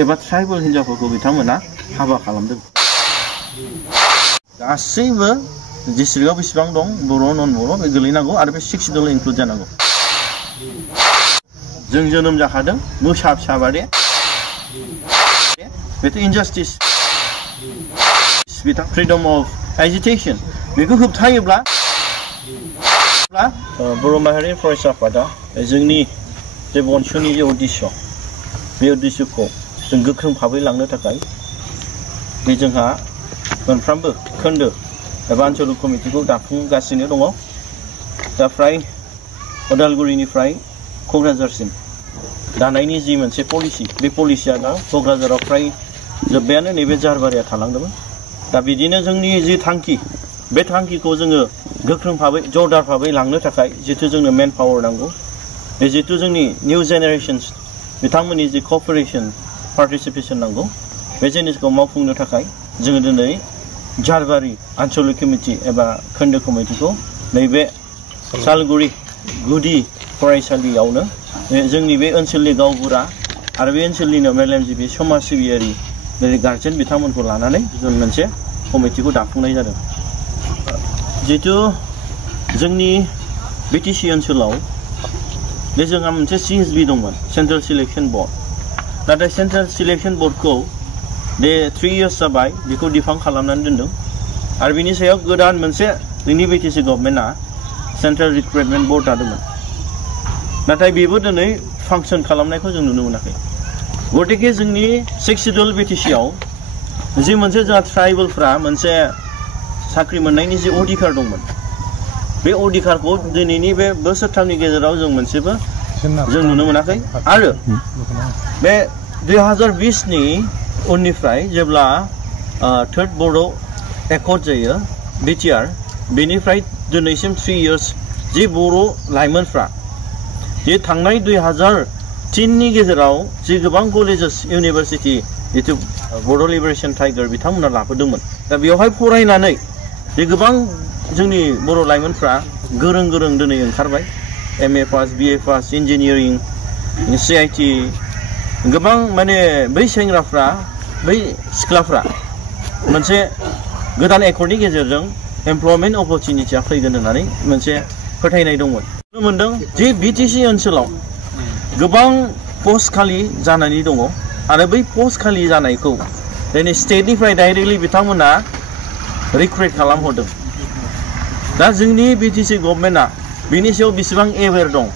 एबा ट्राइबल हिनजावफोरखौ बिथांमोना हाबा खालामदों। गासैबो डिस्ट्रिक्टआव बेसेबां दं बर' नन बर' बे गोलैनांगौ आरो बे 6 शिड्युल इनक्लुड जानांगौ। जों जोनोम जाखादों मोसा फिसा बादि बेथ' इनजास्टिस। बिथां फ्रिडम अफ एजिटेशन बेखौ होबथायोब्ला बर' माहारि फरायसा आफादा जोंनि जे बनस'नि जे उद्देश्य बे उद्देश्यखौ जों गोख्रों भाबै लांनो थाखाय बे जोंहा मोनफ्रोमबो खोन्दो एबा आनसलिक कमिटिखौ दाफुंगासिनो दङ। दा फ्राय उदालगुरिनिफ्राय क'क्राझारसिम दानायनि जि मोनसे पलिसि बे पलिसिया दा क'क्राझाराव फ्राय जोब्बायानो नैबे जारबारिया थालांदोंमोन। दा बिदिनो जोंनि जि थांखि बे थांखिखौ जोङो गोख्रों भाबै जरदार भाबै लांनो थाखाय जितु जोंनो मेन पावार नांगौ बे जितु जोंनि निउ जेनेरेशन्स बिथांमोननि जि क'पारेसन पार्टिसिपेसन नांगौ बे जिनिसखौ मावफुंनो थाखाय जोङो दिनै जारबारि आनसलिक कमिटि एबा खोन्दो कमिटिखौ नैबे सालगुरि गुदि फरायसालियावनो जोंनि बे ओनसोलनि गावबुरा आरो बे ओनसोलनिनो मेलेमजिबि समाज सिबियारि गार्जेन बिथांमोनखौ लानानै जों मोनसे कमिटिखौ दाफुंनाय जादों। जितु जोंनि बिटिसि ओनसोलाव बे जोंहा मोनसे CSB दंमोन सेन्ट्रेल सिलेक्शन बर्ड। नाथाय सेन्ट्रेल सिलेक्शन बर्डखौ बे 3 इयार्स जाबाय बेखौ डिफां खालामनानै दोनदों आरो बिनि सायाव गोदान मोनसे जोंनि बिटिसि गभर्नमेन्टआ सेन्ट्रेल रिक्रुटमेन्ट बर्ड दादोंमोन। नाथाय बेबो दिनै फांसन खालामनायखौ जों नुनो मोनाखै। गतिके जोंनि 6 शिड्युल बिटिसिआव जि मोनसे जोंहा ट्राइबेलफ्रा मोनसे साख्रि मोननायनि जि अधिकार दंमोन बे अधिकारखौ दिनैनि बे बोसोरथामनि गेजेराव जों मोनसेबो जों नुनो मोनाखै। आरो बे 2020नि उननिफ्राय जेब्ला थर्ड बड' एकर्ड जायो BTR बेनिफ्राय दिनैसिम 3 इयार्स जि बर' लाइमोनफ्रा जे थांनाय 2003नि गेजेराव जि गोबां कलेजेस इउनिभारसिटि जितु बड' लिबारेशन टाइगार बिथांमोना लाबोदोंमोन। दा बेवहाय फरायनानै जे गोबां जोंनि बर' लाइमोनफ्रा गोरों गोरों दिनै ओंखारबाय MA pass BA pass engineering CIT गोबां माने बै सेंग्राफ्रा बै सिख्लाफ्रा मोनसे गोदान एकर्डनि गेजेरजों एमप्लयमेन्ट अपरचुनिटिया फैगोन होननानै मोनसे फोथायनाय दंमोन। नुनो मोनदों जे BTC ओनसोलाव गोबां पस्ट खालि जानानै दङ आरो बै पस्ट खालि जानायखौ दिनै स्टेटनिफ्राय डाइरेक्टलि बिथांमोना रिक्रुट खालामहरदों। दा जोंनि BTC गभर्नमेन्टआ बिनि सायाव बेसेबां एवेयर दं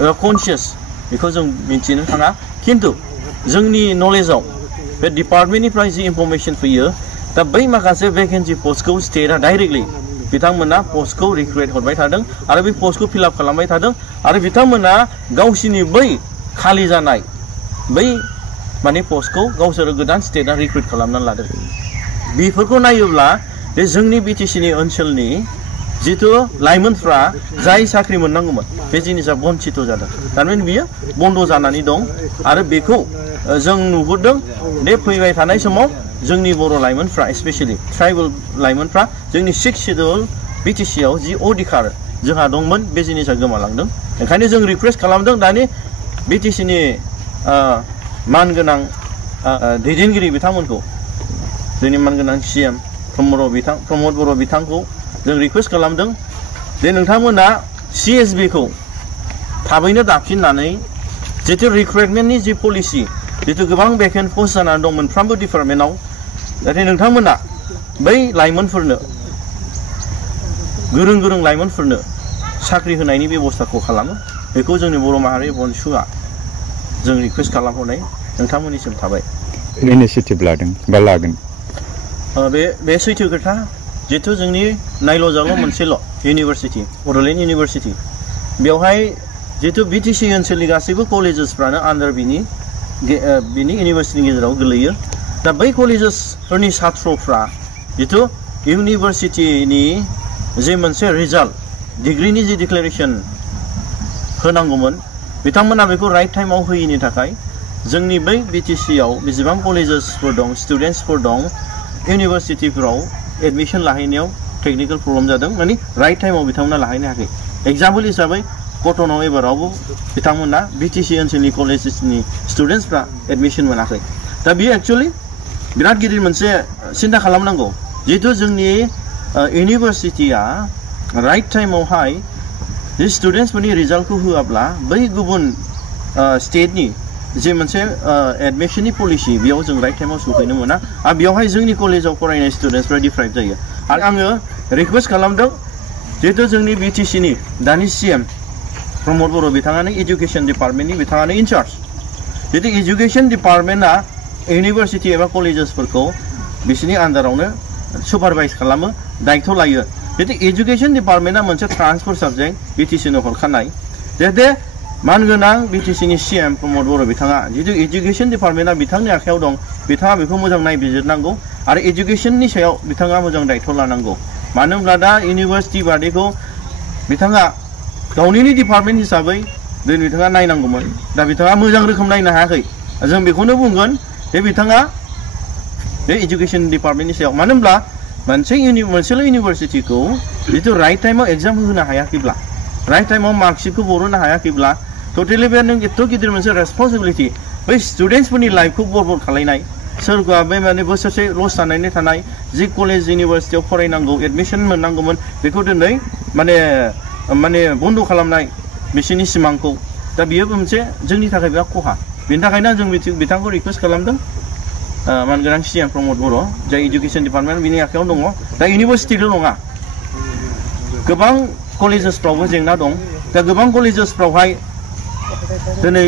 एबा कनसियास बेखौ जों मिन्थिनो थाङा। खिन्थु जोंनि नलेजाव बे डिपार्टमेन्टनिफ्राय जि इनफरमेसन फैयो दा बै माखासे भेकेन्सि पस्टखौ स्टेटआ डाइरेक्टलि बिथांमोना पस्टखौ रिक्रुट हरबाय थादों आरो बे पस्टखौ फिलआप खालामबाय थादों आरो बिथांमोना गावसिनि बै खालि जानाय बै माने पस्टखौ गावसोर गोदान स्टेटआ रिक्रुट खालामनानै लादों। बेफोरखौ नायोब्ला बे जोंनि BTCनि ओनसोलनि जितु लाइमोनफ्रा जाय साख्रि मोननांगौमोन बे जिनिसा बन्चित जादों। थारमाने बियो बन्द जानानै दं आरो बेखौ जों नुहुरदों बे फैबाय थानाय समाव जोंनि बर' लाइमोनफ्रा स्पेसियली ट्राइबेल लाइमोनफ्रा जोंनि 6 शिड्युल BTCआव जि अधिकार जोंहा दंमोन बे जिनिसा गोमालांदों। ओंखायनो जों रिक्वेस्ट खालामदों दानि BTCनि मानगोनां दैदेनगिरि बिथांमोनखौ जोंनि मानगोनां CM प्रमद बर' बिथांखौ जों रिक्वेस्ट खालामदों जे नोंथांमोना CSBखौ थाबैनो दाफिननानै जितु रिक्रुटमेन्टनि जि पलिसि जितु गोबां भेकेन्ट पस्ट जानानै दं मोनफ्रोमबो डिपार्टमेन्टआव जाहाथे नोंथांमोना बै लाइमोनफोरनो गोरों गोरों लाइमोनफोरनो साख्रि होनायनि बेबस्थाखौ खालामो बेखौ जोंनि बर' माहारि बनसुआ जों रिक्वेस्ट खालामहरनाय नोंथांमोननिसिम थाबाय। इनिशिएटिभ लादों बा लागोन बे सैथो खोथा। जितु जोंनि नायल' जाल' मोनसेल' इउनिभारसिटि बड'लेण्ड इउनिभारसिटि बेवहाय जितु BTC ओनसोलनि गासैबो कलेजेसफ्रानो आन्डार बिनि इउनिभारसिटिनि गेजेराव गोलैयो। दा बै कलेजेसफोरनि छात्रफ्रा जितु इउनिभारसिटिनि जे मोनसे रिजाल्ट डिग्रीनि जि डिक्लेरेसन होनांगौमोन बिथांमोना बेखौ राइट टाइमाव होयैनि थाखाय जोंनि बै BTCआव बेसेबां कलेजेसफोर दं स्टुडेन्टसफोर दं इउनिभारसिटिफोराव एडमिशन लाहैनायाव टेक्निकल प्रब्लेम जादों माने राइट टाइमाव बिथांमोना लाहैनो हायाखै। एग्जाम्पल हिसाबै कटनाव एबारावबो बिथांमोना BTC ओनसोलनि कलेजेसनि स्टुडेन्टसफ्रा एडमिशन मोनाखै। दा बेयो एक्चुअलि बिराद गिदिर मोनसे सिन्था खालामनांगौ जिहेतु जोंनि इउनिभार्सिटिया राइट टाइमावहाय जे स्टुडेन्टसफोरनि रिजाल्टखौ होआब्ला बै गुबुन स्टेटनि जे मोनसे एडमिशननि पलिसि बेयाव जों राइट टाइमाव सफैनो मोना आरो बेयावहाय जोंनि कलेजाव फरायनाय स्टुडेन्टसफ्रा डिप्राइभ जायो आरो आङो रिक्वेस्ट खालामदों जिहेतु जोंनि बिटिसिनि दानि CM प्रमद बर' बिथाङानो इडुकेसन डिपार्टमेन्टनि बिथाङानो इनचार्ज जिहेतु इडुकेसन डिपार्टमेन्टआ इउनिभार्सिटि एबा कलेजेसफोरखौ बिसोरनि आन्दारावनो सुपारभाइज खालामो दायित्व लायो जिहेतु इडुकेसन डिपार्टमेन्टआ मोनसे ट्रान्सफार साबजेक्ट बिटिसिनो हरखानाय जिहेतु मानगोनां बिटिसिनि CM प्रमद बर' बिथाङा जिहेतु इडुकेसन डिपार्टमेन्टआ बिथांनि आखायाव दं बिथाङा बेखौ मोजां नायबिजिरनांगौ आरो इडुकेसननि सायाव बिथाङा मोजां दायित्व लानांगौ मानो होनब्ला दा इउनिभार्सिटि बादिखौ बिथाङा गावनिनो डिपार्टमेन्ट हिसाबै दिनै बिथाङा नायनांगौमोन दा बिथाङा मोजां रोखोम नायनो हायाखै जों बेखौनो बुंगोन जे बिथाङा बे इडुकेसन डिपार्टमेन्टनि सायाव मानो होनब्ला मोनसेल' इउनिभार्सिटिखौ जितु राइट टाइमाव एग्जाम होनो हायाखैब्ला राइट टाइमाव मार्कशिटखौ बरननो हायाखैब्ला टटेलि बे नों एथ' गिदिर मोनसे रेसपन्सिबिलिटि बै स्टुडेन्टसफोरनि लाइफखौ बरबाद खालायनाय सोरबा बे माने बोसोरसे लस जानानै थानाय जि कलेज इउनिभार्सिटियाव फरायनांगौ एडमिसन मोननांगौमोन बेखौ दिनै माने बन्द' खालामनाय बिसोरनि सिमांखौ दा बियो मोनसे जोंनि थाखाय बिराद खहा बेनि थाखायनो जों बिथांखौ रिक्वेस्ट खालामदों मानगोनां CM प्रमद बर' जाय इडुकेसन डिपार्टमेन्ट बिनि आखायाव दङ दा इउनिभार्सिटिल' नङा गोबां कलेजेसफ्रावबो जेंना दं दा गोबां कलेजेसफ्रावहाय दिनै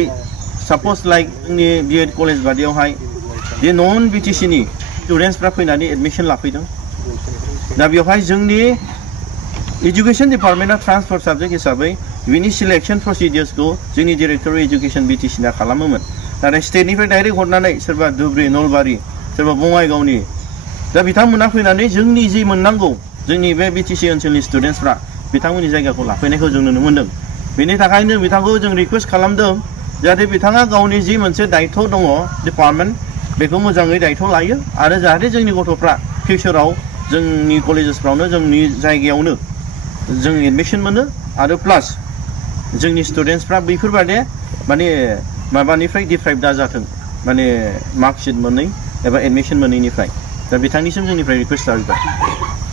साप'ज लाइक जोंनि BEd कलेज बादियावहाय जे नन बिटिसिनि स्टुडेन्टसफ्रा फैनानै एडमिसन लाफैदों दा बेवहाय जोंनि इडुकेसन डिपार्टमेन्टआ ट्रान्सफार साबजेक्ट हिसाबै बिनि सिलेक्शन प्रसिडियर्सखौ जोंनि डिरेक्टर इडुकेसन बिटिसिना खालामोमोन नाथाय स्टेटनिफ्राय डाइरेक्ट हरनानै सोरबा धुब्रि नलबारि सोरबा बङाइगावनि दा बिथांमोना फैनानै जोंनि जि मोननांगौ जोंनि बे बिटिसि ओनसोलनि स्टुडेन्टसफ्रा बिथांमोननि जायगाखौ लाफैनायखौ जों नुनो मोन्दों बेनि थाखायनो बिथांखौ जों रिक्वेस्ट खालामदों जाहाथे बिथाङा गावनि जि मोनसे दायित्व दङ डिपार्टमेन्ट बेखौ मोजाङै दायित्व लायो आरो जाहाथे जोंनि गथ'फ्रा फिउचाराव जोंनि कलेजेसफ्रावनो जोंनि जायगायावनो जों एडमिसन मोनो आरो प्लास जोंनि स्टुडेन्टसफ्रा बैफोरबादि माने माबानिफ्राय डिप्राइभ दाजाथों माने मार्कशिट मोनै एबा एडमिसन मोनैनिफ्राय दा बिथांनिसिम जोंनिफ्राय रिक्वेस्ट जाबाय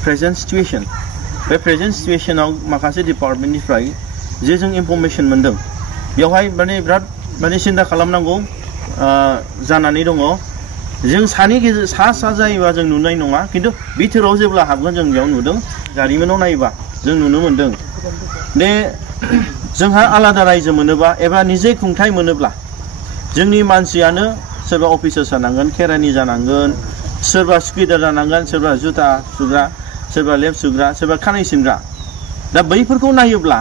प्रेजेन्ट सिटुएसन बे प्रेजेन्ट सिटुएसनाव माखासे डिपार्टमेन्टनिफ्राय जे जों इनफरमेसन मोन्दों बेवहाय माने बिराद माने सिन्था खालामनांगौ जानानै दङ जों सानि गेजेर सा जायोबा जों नुनाय नङा खिन्थु बिथोराव जेब्ला हाबगोन जों बेयाव नुदों जारिमिनाव नायोबा जों नुनो मोन्दों दे जोंहा आलादा रायजो मोनोबा एबा निजे खुंथाय मोनोब्ला जोंनि मानसियानो सोरबा अफिसार जानांगोन केरानि जानांगोन सोरबा सुकिदार जानांगोन सोरबा जुथा सुग्रा सोरबा लेब सुग्रा सोरबा खानाय सिनग्रा दा बैफोरखौ नायोब्ला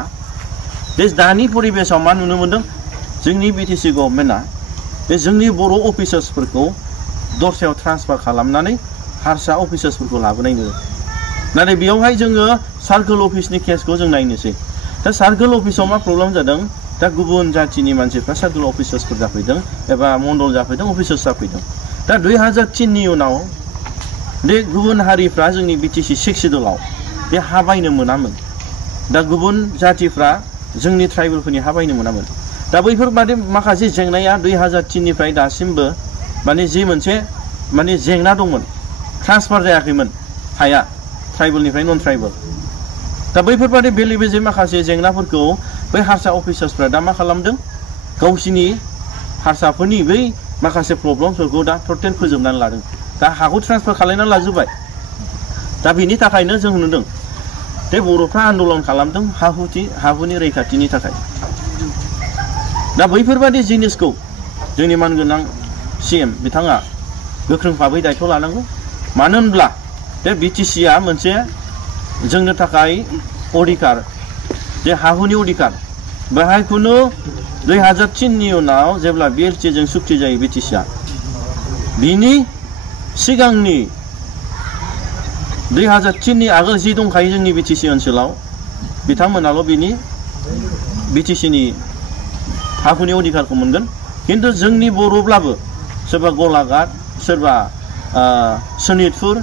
बे दानि परिबेसाव मा नुनो मोन्दों जोंनि बिटिसि गभर्नमेन्टआ बे जोंनि बर' अफिसार्सफोरखौ दस्रायाव ट्रान्सफार खालामनानै हारसा अफिसार्सफोरखौ लाबोनाय नुयो नाथाय बेयावहाय जोङो सार्कोल अफिसनि केसखौ जों नायनोसै दा सार्कोल अफिसाव मा प्रब्लेम जादों दा गुबुन जाथिनि मानसिफ्रा सार्कोल अफिसार्सफोर जाफैदों एबा मण्डल जाफैदों अफिसार्स जाफैदों दा 2003नि उनाव बे गुबुन हारिफ्रा जोंनि बिटिसि 6 सिडुलाव बे हा बायनो मोनामोन दा गुबुन जातिफ्रा जोंनि ट्राइबेलफोरनि हा बायनो मोनामोन दा बैफोरबादि माखासे जेंनाया 2003निफ्राय दासिमबो माने जि मोनसे माने जेंना दंमोन ट्रान्सफार जायाखैमोन हाया ट्राइबेलनिफ्राय नन ट्राइबेल दा बैफोरबादि बेले बेजे माखासे जेंनाफोरखौ बै हारसा अफिसार्सफ्रा दा मा खालामदों गावसिनि हारसाफोरनि बै माखासे प्रब्लेमफोरखौ दा टटेल फोजोबनानै लादों दा हाखौ ट्रान्सफार खालामनानै लाजोब्बाय दा बेनि थाखायनो जों नुदों बे बर'फ्रा आन्दलन खालामदों हाहुनि रैखाथिनि थाखाय दा बैफोरबादि जिनिसखौ जोंनि मानगोनां CM बिथाङा गोख्रों भाबै दायित्व लानांगौ मानो होनब्ला बे बिटिसिआ मोनसे जोंनो थाखाय अधिकार जे हाहुनि अधिकार बेहाय खुनु 2003नि उनाव जेब्ला BLC जों सुक्ति जायो बिटिसिआ बिनि सिगांनि 2003नि आगोल जि दंखायो जोंनि बिटिसि ओनसोलाव बिथांमोनाल' बिनि बिटिसिनि हाहुनि अधिकारखौ मोनगोन खिन्थु जोंनि बर'ब्लाबो सोरबा गलाघाट सोरबा सनितपुर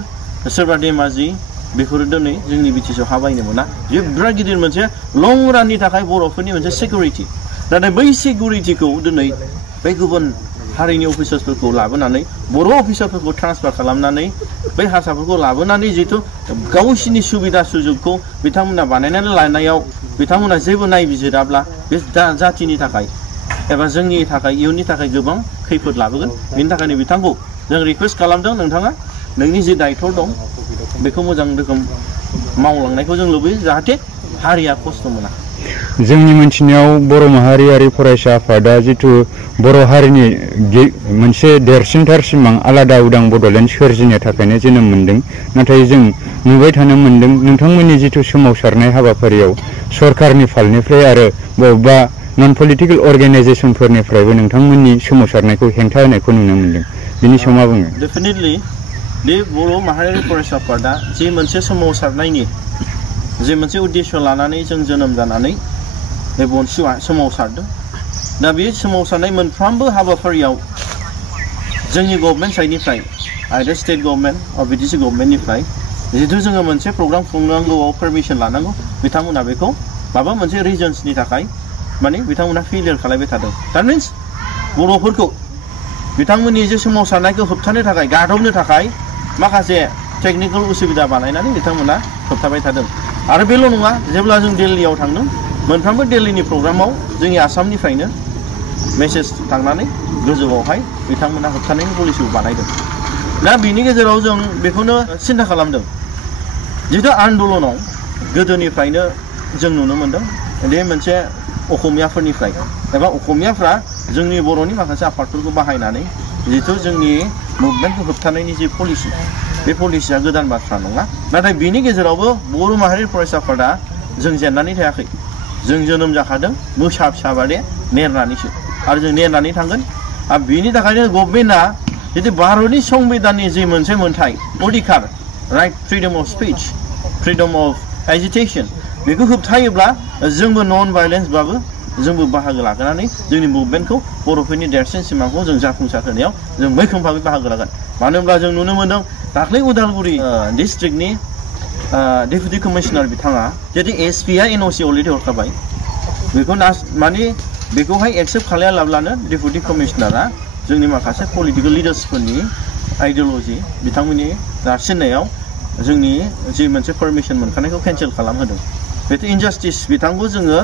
सोरबा धेमाजि बेफोरो दिनै जोंनि बिटिसिआव हा बायनो मोना बे बिराद गिदिर मोनसे लं राननि थाखाय बर'फोरनि मोनसे सिकिउरिटि नाथाय बै सिकिउरिटिखौ दिनै बै गुबुन हारिनि अफिसार्सफोरखौ लाबोनानै बर' अफिसारफोरखौ ट्रान्सफार खालामनानै बै हारसाफोरखौ लाबोनानै जिहेतु गावसिनि सुबिदा सुजुगखौ बिथांमोना बानायनानै लानायाव बिथांमोना जेबो नायबिजिराब्ला बे जाथिनि थाखाय एबा जोंनि थाखाय इयुननि थाखाय गोबां खैफोद लाबोगोन बेनि थाखायनो बिथांखौ जों रिक्वेस्ट खालामदों नोंथाङा नोंनि जे दायथ' दं बेखौ मोजां रोखोम मावलांनायखौ जों लुबैयो जाहाथे हारिया खस्थ' मोना जोंनि मोनथिनायाव बर' माहारियारि फरायसा आफादा जिथु बर' हारिनि मोनसे देरसिनथार सिमां आलादा उदां बड'लेण्ड सोरजिनो थाखायनो जोनोम मोनदों नाथाय जों नुबाय थानो मोनदों नोंथांमोननि जिथु सोमावसारनाय हाबाफारियाव सरकारनि फालनिफ्राय आरो बबेबा नन पलिटिकेल अर्गेनाइजेसनफोरनिफ्रायबो नोंथांमोननि सोमावसारनायखौ हेंथा होनायखौ नुनो मोनदों बिनि सायाव मा बुङो डेफिनेटलि बे बर' माहारियारि फरायसा आफादा जे मोनसे सोमावसारनायनि जे मोनसे उद्देश्य लानानै जों जोनोम जानानै बे बनसुआ सोमावसारदों दा बे सोमावसारनाय मोनफ्रोमबो हाबाफारियाव जोंनि गभर्नमेन्ट साइडनिफ्राय आइदार स्टेट गभर्नमेन्ट अर बिटिसि गभर्नमेन्टनिफ्राय जिहेतु जोङो मोनसे प्रग्राम खुंनांगौआव पारमिसन लानांगौ बिथांमोना बेखौ माबा मोनसे रिजन्सनि थाखाय माने बिथांमोना फेलियर खालामबाय थादों दैट मिन्स बर'फोरखौ बिथांमोननि जे सोमावसारनायखौ होबथानो थाखाय गादबनो थाखाय माखासे टेकनिकेल उसुबिदा बानायनानै बिथांमोना होबथाबाय थादों आरो बेल' नङा जेब्ला जों दिल्लीयाव थांदों मोनफ्रोमबो दिल्लीनि प्रग्रामाव जोंनि आसामनिफ्रायनो मेसेज थांनानै गोजौआवहाय बिथांमोना होबथानायनि पलिसिखौ बानायदों दा बिनि गेजेराव जों बेखौनो सिन्था खालामदों जिहेतु आन्दलनाव गोदोनिफ्रायनो जों नुनो मोनदों बे मोनसे असमियाफोरनिफ्राय एबा असमियाफ्रा जोंनि बर'नि माखासे आफादफोरखौ बाहायनानै जिहेतु जोंनि मुभमेन्टखौ होबथानायनि जे पलिसि बे पलिसिया गोदान बाथ्रा नङा नाथाय बिनि गेजेरावबो बर' माहारि फरायसा आफादा जों जेननानै थायाखै जों जोनोम जाखादों मोसा फिसा बादे नेरनानैसो आरो जों नेरनानै थांगोन आरो बिनि थाखायनो गभर्नमेन्टआ जितु भारतनि संबिधाननि जे मोनसे मोन्थाय अधिकार right freedom of speech freedom of agitation बेखौ होबथायोब्ला जोंबो नन भायलेन्सबाबो जोंबो बाहागो लानानै जोंनि मुभमेन्टखौ बर'फोरनि देरसिन सिमांखौ जों जाफुंसार होनायाव जों मैखोम भाबै बाहागो लागोन मानो होनब्ला जों नुनो मोनदों दाख्लै उदालगुरि डिस्ट्रिक्टनि डेपुटि कमिशनार बिथाङा जुदि एसपिआ एनअसि अलरेडि हरखाबाय बेखौ माने बेखौहाय एक्सेप्ट खालायालाब्लानो डेपुटि कमिशनारा जोंनि माखासे पलिटिकेल लिडार्सफोरनि आइडियल'जि बिथांमोननि नारसिननायाव जोंनि जि मोनसे पारमिसन मोनखानायखौ केन्सेल खालामहोदों बेथ' इनजास्टिस बिथांखौ जोङो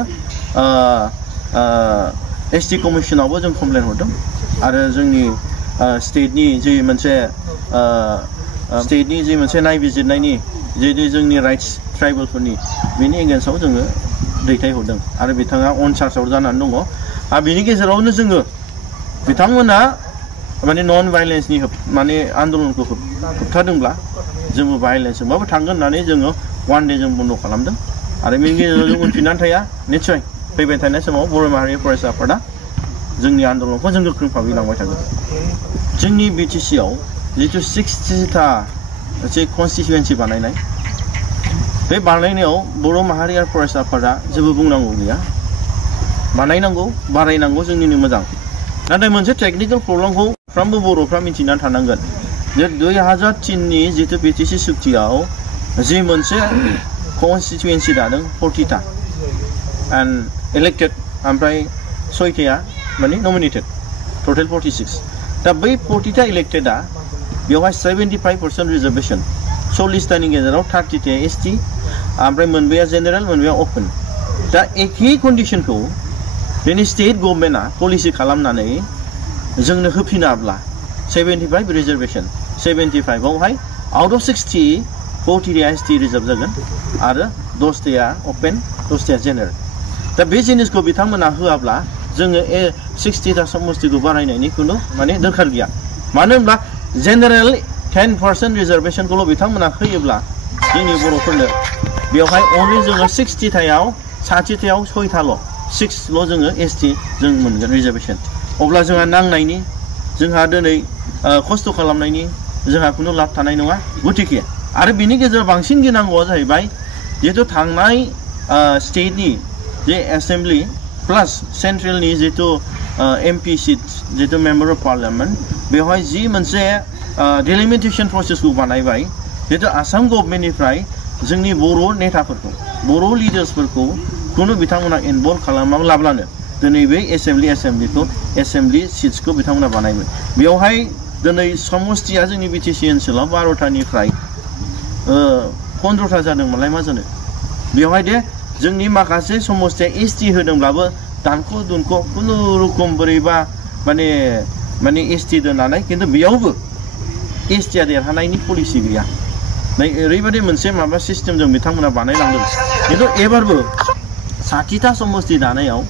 एसटि कमिसनावबो जों कमप्लेन हरदों आरो जोंनि स्टेटनि जि मोनसे नायबिजिरनायनि जिहेतु जोंनि राइट्स ट्राइबेलफोरनि बेनि एगेन्स्टआव जोङो दैथायहरदों आरो बिथाङा अन चार्जआव जानानै दङ आरो बिनि गेजेरावनो जोङो बिथांमोना माने नन भायलेन्सनि माने आन्दलनखौ होबथादोंब्ला जोंबो भायलेन्सजोंबाबो थांगोन होननानै जोङो वान डे जों बन्द' खालामदों आरो बेनि गेजेराव जों उनफिननानै थाया निस्सय फैबाय थानाय समाव बर' माहारि फरायसा आफादा जोंनि आन्दलनखौ जों गोख्रों भाबै लांबाय थागोन जोंनि बिटिसिआव जितु 60टा मोनसे कनस्टिटुवेन्सि बानायनाय बे बानायनायाव बर' माहारि आरो फरायसा आफादा जेबो बुंनांगौ गैया बानायनांगौ बारायनांगौ जोंनिनो मोजां नाथाय मोनसे टेकनिकेल प्रब्लेमखौ साफ्रोमबो बर'फ्रा मिथिनानै थानांगोन जे 2003नि जितु बिटिसि सुक्तियाव जि मोनसे कनस्टिटुवेन्सि दादों 40टा एन्ड इलेक्टेड ओमफ्राय 6टाया माने नमिनेटेड टटेल 46 दा बै 40टा इलेक्टेडआ बेवहाय 75% रिजार्भेसन 40टानि गेजेराव 30टाया एसटि ओमफ्राय मोनबाया जेनेरेल मोनबाया अपेन दा एखे कन्डिसनखौ दिनै स्टेट गभर्नमेन्टआ पलिसि खालामनानै जोंनो होफिनाब्ला 75 रिजार्भेसन 75आवहाय आउट अफ 60 40टाया एसटि रिजार्भ जागोन आरो 10टाया अपेन 10टाया जेनेरेल दा बे जिनिसखौ बिथांमोना होआब्ला जोङो 60टा समस्तिखौ बारायनायनि खुनु माने दरखार गैया मानो होनब्ला जेनेरेल 10% रिजार्भेसनखौल' बिथांमोना होयोब्ला जोंनि बर'फोरनो बेवहाय अनलि जोङो 60टायाव 60टायाव 6टाल' 6ल' जोङो एसटि जों मोनगोन रिजार्भेसन अब्ला जोंहा नांनायनि जोंहा दिनै खस्थ' खालामनायनि जोंहा खुनु लाब थानाय नङा गतिके आरो बिनि गेजेराव बांसिन गिनांगौआ जाहैबाय जिहेतु थांनाय स्टेटनि जे एसेम्बलि प्लास सेन्ट्रेलनि जितु एमपि सिट जितु मेम्बार अफ पार्लियामेन्ट बेवहाय जि मोनसे डिलिमिटेसन प्रसेसखौ बानायबाय जितु आसाम गभर्नमेन्टनिफ्राय जोंनि बर' नेताफोरखौ बर' लिडार्सफोरखौ खुनु बिथांमोना इनभल्भ खालामाब्लानो दिनै बे एसेम्बलि सिट्सखौ बिथांमोना बानायबाय बेवहाय दिनै समस्तिया जोंनि बिटिसि ओनसोलाव 12थानिफ्राय 15था जादोंमोनलाय मा जानो बेवहाय दे जोंनि माखासे समस्तिया एसटि होदोंब्लाबो दानख' दुनख' खुनुरुखुम बोरैबा माने एसटि दोननानै खिन्थु बेयावबो एसटिया देरहानायनि पलिसि गैया ओरैबायदि मोनसे माबा सिस्टेमजों बिथांमोना बानायलांदों खिन्थु एबारबो 60था समस्ति दानायाव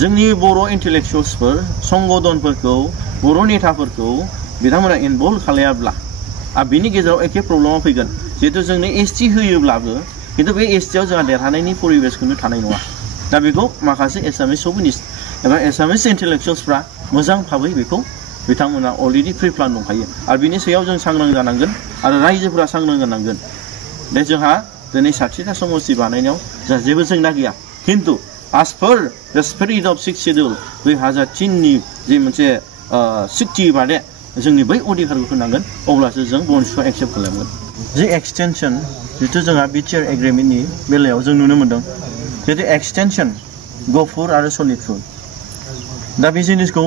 जोंनि बर' इन्टेलेक्सुवेल्सफोर संगठनफोरखौ बर' नेताफोरखौ बिथांमोना इनभल्भ खालायाब्ला बिनि गेजेराव एखे प्रब्लेमा फैगोन जिहेतु जोंनो एसटि होयोब्लाबो खिन्थु बे एसटियाव जोंहा देरहानायनि परिबेसखौनो थानाय नङा दा बेखौ माखासे एसामिस सभिनिस्ट एबा एसामिस इन्टेलेक्सुवेल्सफ्रा मोजां भाबै बेखौ बिथांमोना अलरेडि प्रि प्लान दंखायो आरो बिनि सायाव जों सांग्रां जानांगोन आरो रायजोफोरा सांग्रां जानांगोन दे जोंहा दिनै 60था समस्ति बानायनायाव जोंहा जेबो जेंना गैया खिन्थु as per the spirit of 6th schedule 2003नि जे मोनसे सुक्ति बादे जोंनि बै अधिकारखौ होनांगोन अब्लासो जों बनसुआ एक्सेप्ट खालामगोन जे एक्सटेनसन जितु जोंहा बिटिआर एग्रिमेन्टनि बेलायाव जों नुनो मोनदों जितु एक्सटेनसन गहपुर आरो सनितपुर दा बे जिनिसखौ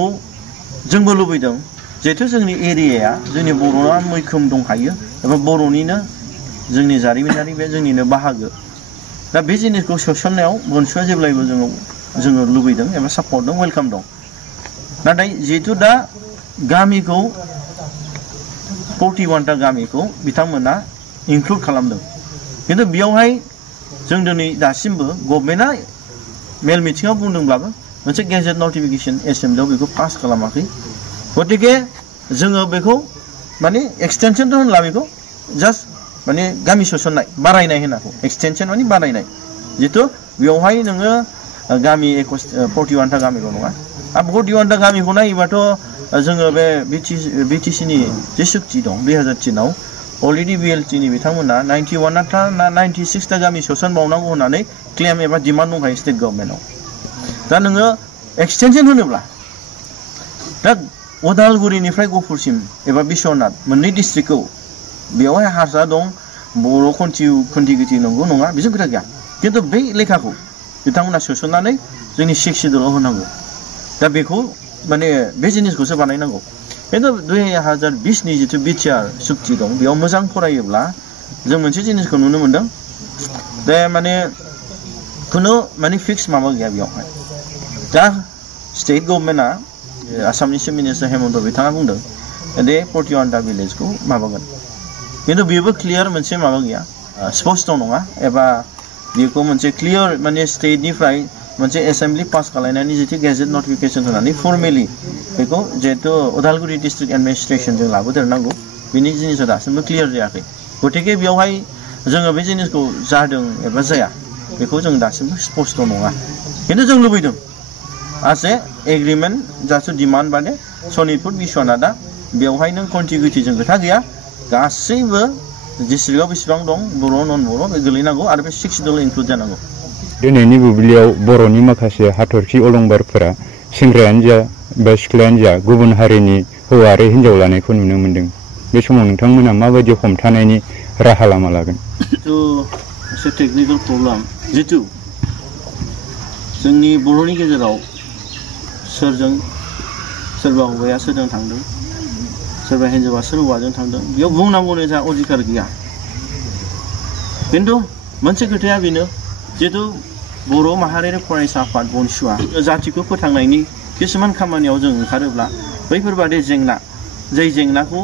जोंबो लुबैदों जिहेतु जोंनि एरियाया जोंनि बर'आ मैखोम दंखायो एबा बर'निनो जोंनि जारिमिनारि बे जोंनिनो बाहागो दा बे जिनिसखौ सोसननायाव बनसुआ जेब्लायबो जोङो लुबैदों एबा सापर्ट दं वेलकाम दं नाथाय जिहेतु दा गामिखौ 41टा गामिखौ बिथांमोना इनक्लुड खालामदों खिन्थु बेयावहाय जों दिनै दासिमबो गभर्नमेन्टआ मेल मिटिङाव बुंदोंब्लाबो मोनसे गेजेट नटिफिकेसन एसेम्बलियाव बेखौ पास खालामाखै गतिके जोङो बेखौ माने एक्सटेनसनथ' होनला बेखौ जास्ट माने गामि सोसननाय बारायनाय होनांगौ एक्सटेनसन माने बारायनाय जितु बेवहाय नोङो गामि 41टा गामिखौ नङा आरो 41टा गामिखौ नायोबाथ' जोङो बे बिटिसिनि जे सुक्ति दं 2003आव अलरेडि बिएलटिनि बिथांमोना 91टा ना 96टा गामि सोसनबावनांगौ होननानै क्लेम एबा डिमान्ड दंखायो स्टेट गभर्नमेन्टआव दा नोङो एक्सटेनसन होनोब्ला दा उदालगुरिनिफ्राय गहपुरसिम एबा बिश्वनाथ मोननै डिस्ट्रिक्टखौ बेवहाय हारसा दं बर' कन्टिगिउटि नंगौ नङा बेजों खोथा गैया खिन्थु बै लेखाखौ बिथांमोना सोसननानै जोंनि 6th शेड्युलाव होनांगौ दा बेखौ माने बे जिनिसखौसो बानायनांगौ खिन्थु 2020नि जितु बिटिआर सुक्ति दं बेयाव मोजां फरायोब्ला जों मोनसे जिनिसखौ नुनो मोनदों दे माने खुनु माने फिक्स माबा गैया बेयावहाय दा स्टेट गभर्नमेन्टआ आसामनि चिफ मिनिस्टार हेमन्त बिथाङा बुंदों दे 41टा भिलेजखौ माबागोन खिन्थु बेबो क्लियार मोनसे माबा गैया स्पष्ट नङा एबा बेखौ मोनसे क्लियार माने स्टेटनिफ्राय मोनसे एसेम्बलि पास खालामनायनि जितु गेजेट नटिफिकेसन होनानै फर्मेलि बेखौ जिहेतु उदालगुरि डिस्ट्रिक्ट एडमिनिस्ट्रेसनजों लाबोदेरनांगौ बेनि जिनिसा दासिमबो क्लियार जायाखै गतिके बेवहाय जोङो बे जिनिसखौ जादों एबा जाया बेखौ जों दासिमबो स्पष्ट नङा खिन्थु जों लुबैदों as a agreement जासु डिमान्ड बादे सनितपुर बिश्वनाथआ बेवहाय नों कन्टिगिउटिजों खोथा गैया गासैबो डिस्ट्रिक्टआव बेसेबां दं बर' नन बर' बे गोलैनांगौ आरो बे 6th शेड्युलाव इनक्लुड जानांगौ दिनैनि बुब्लियाव बर'नि माखासे हाथरखि अलंबारफोरा सेंग्रायानो जा बा सिख्लायानो जा गुबुन हारिनि हौवा आरो हिन्जाव लानायखौ नुनो मोनदों बे समाव नोंथांमोना माबायदि हमथानायनि राहा लामा लागोन एसे टेकनिकेल प्रब्लेम जितु जोंनि बर'नि गेजेराव सोरबा हौवाया सोरजों थांदों सोरबा हिन्जावा सोर हौवाजों थांदों बेयाव बुंनांगौनि जा अधिकार गैया खिन्थु मोनसे खोथाया बेनो जिहेतु बर' माहारियारि फरायसा आफाद बनसुआ जातिखौ फोथांनायनि किसुमान खामानियाव जों ओंखारोब्ला बैफोरबादि जेंना जाय जेंनाखौ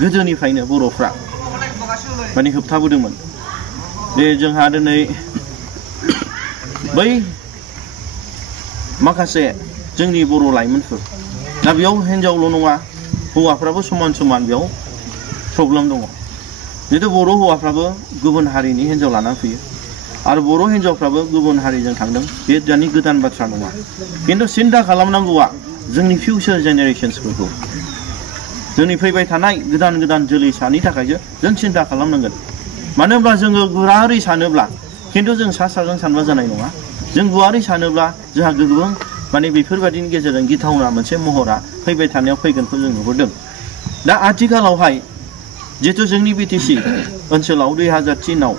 गोदोनिफ्रायनो बर'फ्रा माने होबथाबोदोंमोन बे जोंहा दिनै बै माखासे जोंनि बर' लाइमोनफोर दा बेयाव हिन्जावल' नङा हौवाफ्राबो समान समान बेयाव प्रब्लेम दङ जिहेतु बर' हौवाफ्राबो गुबुन हारिनि हिन्जाव लानानै फैयो आरो बर' हिन्जावफ्राबो गुबुन हारिजों थांदों बे दानि गोदान बाथ्रा नङा खिन्थु सिन्था खालामनांगौआ जोंनि फिउचार जेनेरेशन्सफोरखौ जोंनि फैबाय थानाय गोदान जोलैसानि थाखायसो जों सिन्था खालामनांगोन मानो होनब्ला जोङो गुवारै सानोब्ला खिन्थु जों साजों सानबा जानाय नङा जों गुवारै सानोब्ला जोंहा गोबां माने बेफोरबायदिनि गेजेरजों गिथावना मोनसे महरा फैबाय थानायाव फैगोनखौ जों नुहुरदों दा आथिखालावहाय जिहेतु जोंनि बिटिसि ओनसोलाव 2003आव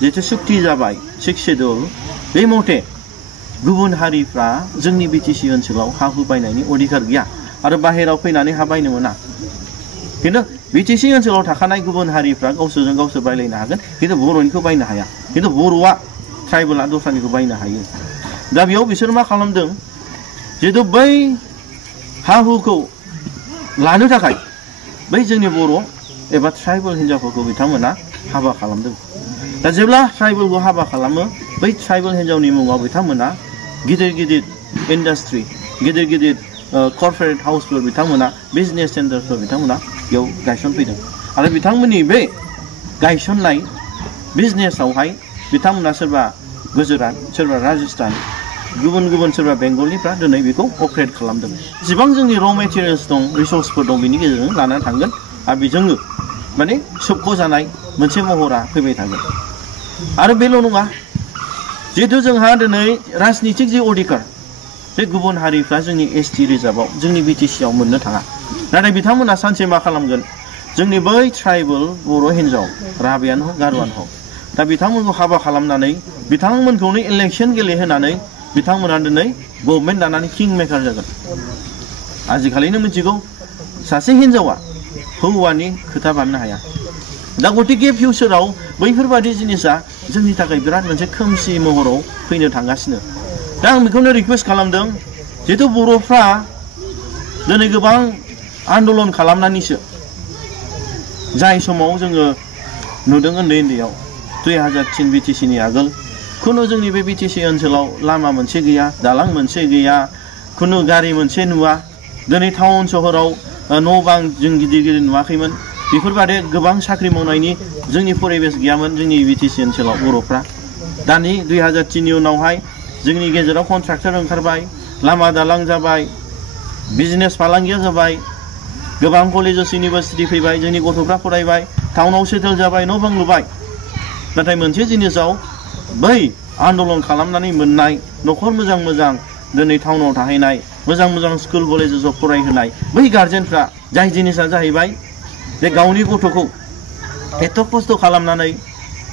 जिहेतु सुक्ति जाबाय 6th शेड्युल बे मथे गुबुन हारिफ्रा जोंनि बिटिसि ओनसोलाव हा हु बायनायनि अधिकार गैया आरो बाहेराव फैनानै हा बायनो मोना खिन्थु बिटिसि ओनसोलाव थाखानाय गुबुन हारिफ्रा गावसोरजों गावसोर बायलायनो हागोन खिन्थु बर'निखौ बायनो हाया खिन्थु बर'आ ट्राइबेला दस्रानिखौ बायनो हायो दा बेयाव बिसोर मा खालामदों जिहेतु बै हा हुखौ लानो थाखाय बै जोंनि बर' एबा ट्राइबेल हिन्जावफोरखौ बिथांमोना हाबा खालामदों दा जेब्ला ट्राइबेलखौ हाबा खालामो बै ट्राइबेल हिन्जावनि मुङाव बिथांमोना गिदिर गिदिर इन्डास्ट्रि गिदिर गिदिर कर्परेट हाउसफोर बिथांमोना बिजनेस सेन्टारफोर बिथांमोना बेयाव गायसनफैदों आरो बिथांमोननि बे गायसननाय बिजनेसावहाय बिथांमोना सोरबा गुजरात सोरबा राजस्थान गुबुन गुबुन सोरबा बेंगलनिफ्रा दिनै बेखौ अपारेट खालामदों जेसेबां जोंनि र' मेटेरियल्स दं रिसर्सफोर दं बेनि गेजेरजों लानानै थांगोन आरो बेजोंनो माने सोबख'जानाय मोनसे महरा फैबाय थागोन आरो बेल' नङा जिहेतु जोंहा दिनै राजनितिक जे अधिकार बे गुबुन हारिफ्रा जोंनि एसटि रिजार्भआव जोंनि बिटिसिआव मोननो थाङा नाथाय बिथांमोना सानसे मा खालामगोन जोंनि बै ट्राइबेल बर' हिन्जाव राभायानो हक गार'आनो हक दा बिथांमोनखौ हाबा खालामनानै बिथांमोनखौनो इलेक्सन गेलेहोनानै बिथांमोना दिनै गभर्नमेन्ट दानानै किं मेकार जागोन आजिखालिनो मिथिगौ सासे हिन्जावा हौवानि खोथा बाननो हाया दा गतिके फिउचाराव बैफोरबादि जिनिसा जोंनि थाखाय बिराद मोनसे खोमसि महराव फैनो थांगासिनो दा आं बेखौनो रिक्वेस्ट खालामदों जिहेतु बर'फ्रा दिनै गोबां आन्दलन खालामनानैसो जाय समाव जोङो नुदों उन्दै उन्दैयाव 2003 बिटिसिनि आगोल खुनु जोंनि बे बिटिसि ओनसोलाव लामा मोनसे गैया दालां मोनसे गैया खुनु गारि मोनसे नुवा दिनै टाउन सहराव न' बां जों गिदिर गिदिर नुवाखैमोन बेफोरबादि गोबां साख्रि मावनायनि जोंनि परिबेस गैयामोन जोंनि बिटिसि ओनसोलाव बर'फ्रा दानि 2003 नि उनावहाय जोंनि गेजेराव कन्ट्राक्टर ओंखारबाय लामा दालां जाबाय बिजनेस फालांगिया जाबाय गोबां कलेजेस इउनिभार्सिटि फैबाय जोंनि गथ'फ्रा फरायबाय टाउनाव सेटेल जाबाय न' बां लुबाय नाथाय मोनसे जिनिसाव बै आन्दलन खालामनानै मोननाय न'खर मोजां मोजां दिनै टाउनाव थाहैनाय मोजां मोजां स्कुल कलेजेसआव फरायहोनाय बै गार्जेनफ्रा जाय जिनिसा जाहैबाय बे गावनि गथ'खौ एथ' खस्थ' खालामनानै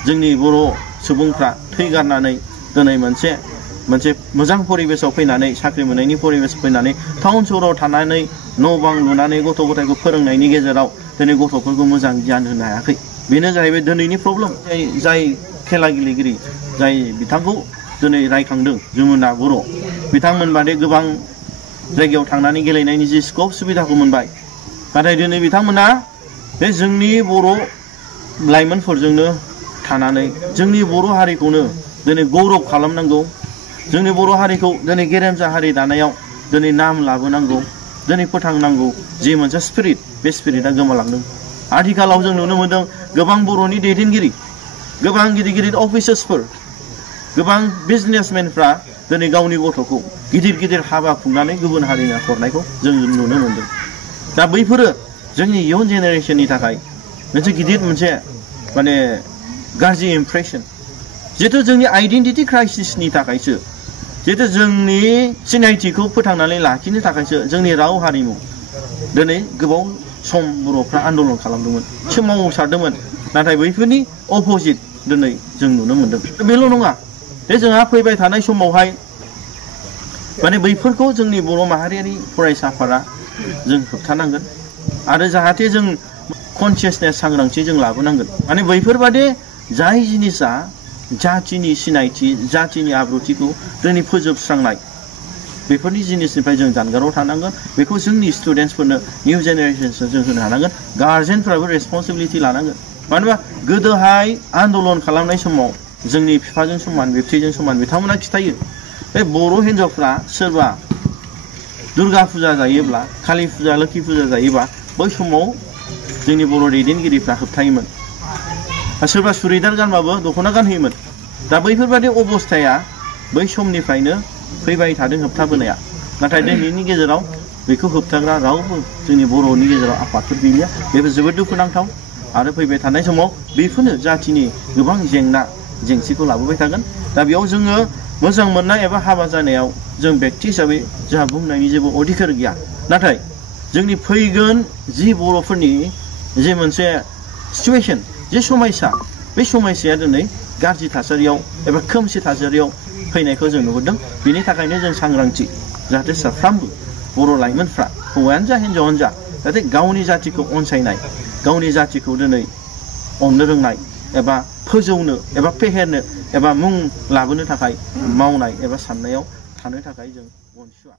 जोंनि बर' सुबुंफ्रा थैगारनानै दिनै मोनसे मोजां परिबेसाव फैनानै साख्रि मोननायनि परिबेसाव फैनानै टाउन सहराव थानानै न' बां लुनानै गथ' गथायखौ फोरोंनायनि गेजेराव दिनै गथ'फोरखौ मोजां गियान होनो हायाखै बेनो जाहैबाय दिनैनि प्रब्लेम जाय खेला गेलेगिरि जाय बिथांखौ दिनै रायखांदों जमुना बर' बिथांमोन बादि गोबां जायगायाव थांनानै गेलेनायनि जि स्कप सुबिदाखौ मोनबाय नाथाय दिनै बिथांमोना बे जोंनि बर' लाइमोनफोरजोंनो थानानै जोंनि बर' हारिखौनो दिनै गौरब खालामनांगौ जोंनि बर' हारिखौ दिनै गेरेमसा हारि दानायाव दिनै नाम लाबोनांगौ दिनै फोथांनांगौ जि मोनसे स्पिरिट बे स्पिरिटआ गोमालांदों आथिखालाव जों नुनो मोनदों गोबां बर'नि दैदेनगिरि गोबां गिदिर गिदिर अफिसार्सफोर गोबां बिजनेसमेनफ्रा दिनै गावनि गथ'खौ गिदिर गिदिर हाबा खुंनानै गुबुन हारिनो हरनायखौ जों नुनो मोनदों दा बैफोरो जोंनि इयुन जेनेरेसननि थाखाय मोनसे गिदिर मोनसे माने गाज्रि इमप्रेसन जिहेतु जोंनि आइडेन्टिटि क्राइसिसनि थाखायसो जिहेतु जोंनि सिनायथिखौ फोथांनानै लाखिनो थाखायसो जोंनि राव हारिमु दिनै गोबाव सम बर'फ्रा आन्दलन खालामदोंमोन सोमावसारदोंमोन नाथाय बैफोरनि अपोजिट दिनै जों नुनो मोनदों बेल' नङा बे जोंहा फैबाय थानाय समावहाय माने बैफोरखौ जोंनि बर' माहारियारि फरायसाफोरा जों होबथानांगोन आरो जाहाथे जों कनसियासनेस सांग्रांथि जों लाबोनांगोन माने बैफोरबादि जाय जिनिसा जातिनि सिनायथि जातिनि आब्रुथिखौ दिनै फोजोबस्रांनाय बेफोरनि जिनिसनिफ्राय जों जानगाराव थानांगोन बेखौ जोंनि स्टुडेन्टसफोरनो निउ जेनेरेशनसनो जों होनो हानांगोन गार्जेनफ्राबो रेसपन्सिबिलिटि लानांगोन मानो होनबा गोदोहाय आन्दलन खालामनाय समाव जोंनि बिफाजों समान बिबथैजों समान बिथांमोना खिथायो बे बर' हिन्जावफ्रा सोरबा दुर्गा फुजा जायोब्ला कालि फुजा लोखि फुजा जायोबा बै समाव जोंनि बर' दैदेनगिरिफ्रा होबथायोमोन सोरबा सुरिदार गानबाबो दख'ना गानहोयोमोन दा बैफोरबादि अबस्थाया बै समनिफ्रायनो फैबाय थादों होबथाबोनाया नाथाय दिनैनि गेजेराव बेखौ होबथाग्रा रावबो जोंनि बर'नि गेजेराव आफादफोर गैलिया बेबो जोबोद दुखुनांथाव आरो फैबाय थानाय समाव बेफोरनो जातिनि गोबां जेंसिखौ लाबोबाय थागोन दा बेयाव जोङो मोजां मोननाय एबा हाबा जानायाव जों व्यक्ति हिसाबै जोंहा बुंनायनि जेबो अधिकार गैया नाथाय जोंनि फैगोन जि बर'फोरनि जे मोनसे सिचुवेसन जे समयसा बे समयसाया दिनै गाज्रि थासारियाव एबा खोमसि थासारियाव फैनायखौ जों नुहुरदों बेनि थाखायनो जों सांग्रांथि जाहाथे साफ्रोमबो बर' लाइमोनफ्रा हौवायानो जा हिन्जावानो जा जाहाथे गावनि जातिखौ अनसायनाय गावनि जातिखौ दिनै अननो रोंनाय एबा फोजौनो एबा फेहेरनो एबा मुं लाबोनो थाखाय मावनाय एबा साननायाव थानो थाखाय जों अनसुवा